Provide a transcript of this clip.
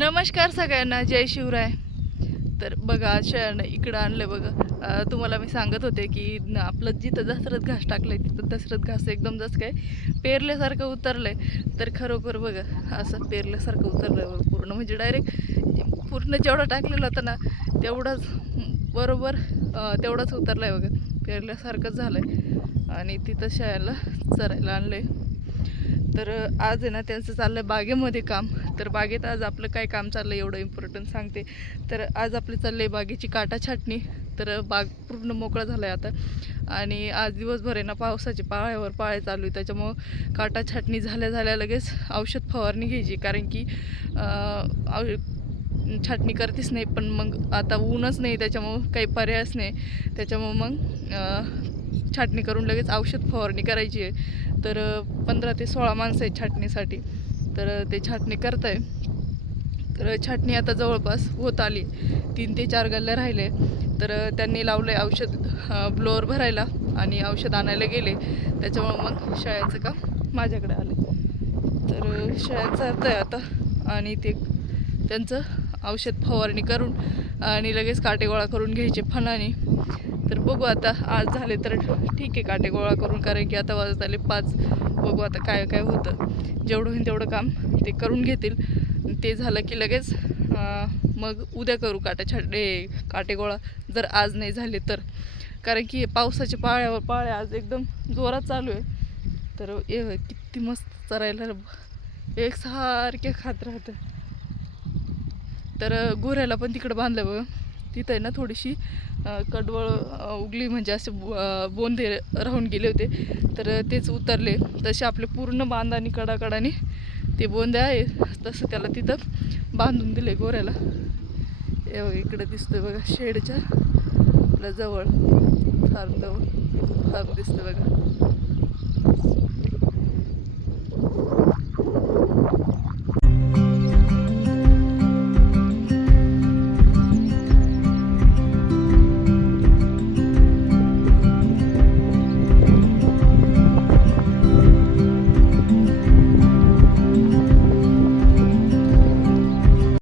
नमस्कार सगळ्यांना, जय शिवराय. तर बघा आज शेळ्यांना इकडं आणलं बघा. तुम्हाला मी सांगत होते की आपलं जिथं दसरथ घास टाकलंय तिथं दसरथ घास एकदम जसं काय पेरल्यासारखं उतरलंय. तर खरोखर बघा असं पेरल्यासारखं उतरलंय बघा. पूर्ण म्हणजे डायरेक्ट पूर्ण जेवढा टाकलेला होता ना तेवढाच बरोबर तेवढाच उतरलाय बघा. पेरल्यासारखंच झालंय आणि तिथं शेळ्याला चरायला आणलंय. तर आज आहे ना त्यांचं चाललं बागेमध्ये काम. तर बागेत आज आपलं काय काम चाललं एवढं इम्पॉर्टंट सांगते. तर आज आपली चालली आहे बागेची काटा छाटणी. तर बाग पूर्ण मोकळा झाला आहे आता आणि आज दिवसभर आहे ना पावसाचे पाळ्यावर पाळे चालू आहे. त्याच्यामुळं काटा छाटणी झाल्या झाल्या लगेच औषध फवारणी घ्यायची, कारण की छाटणी करतेच नाही. पण मग आता ऊनच नाही त्याच्यामुळं काही पर्यायच नाही. त्याच्यामुळं मग छाटणी करून लगेच औषध फवारणी करायची आहे. तर 15 ते 16 माणसं आहेत छाटणीसाठी. तर ते छाटणी करत आहे. तर छाटणी आता जवळपास होत आली. 3 ते 4 गल्ल्या राहिले. तर त्यांनी लावलं आहे औषध ब्लोअर भरायला आणि औषध आणायला गेले. त्याच्यामुळं मग शेळ्यांचं काम माझ्याकडे आलं. तर शेळ्यांचं अर्थ आहे आता आणि ते त्यांचं औषध फवारणी करून आणि लगेच काटे गोळा करून घ्यायचे फणाने. तर बघू आता आज झाले तर ठीक आहे काटे गोळा करून, कारण की आता वाजत आले 5. बघू आता काय काय होतं. जेवढं होईल तेवढं काम ते करून घेतील. ते झालं की लगेच मग उद्या करू काटे गोळा, जर आज नाही झाले तर. कारण की पावसाच्या पाळ्या आज एकदम जोरात चालू आहे. तर किती मस्त चरायला एकसारख्या खात राहतं. तर गोऱ्याला पण तिकडं बांधलं बघ. तिथं आहे ना थोडीशी कडवळ उगली, म्हणजे असे बोंदे राहून गेले होते. तर तेच उतरले. तसे आपले पूर्ण बांधानी कडाकडाने ते बोंदे आहे, तसं त्याला तिथं बांधून दिले गोऱ्याला. हे बघा इकडं दिसतोय बघा शेडच्या आपल्या जवळ फार्म दिसतं बघा.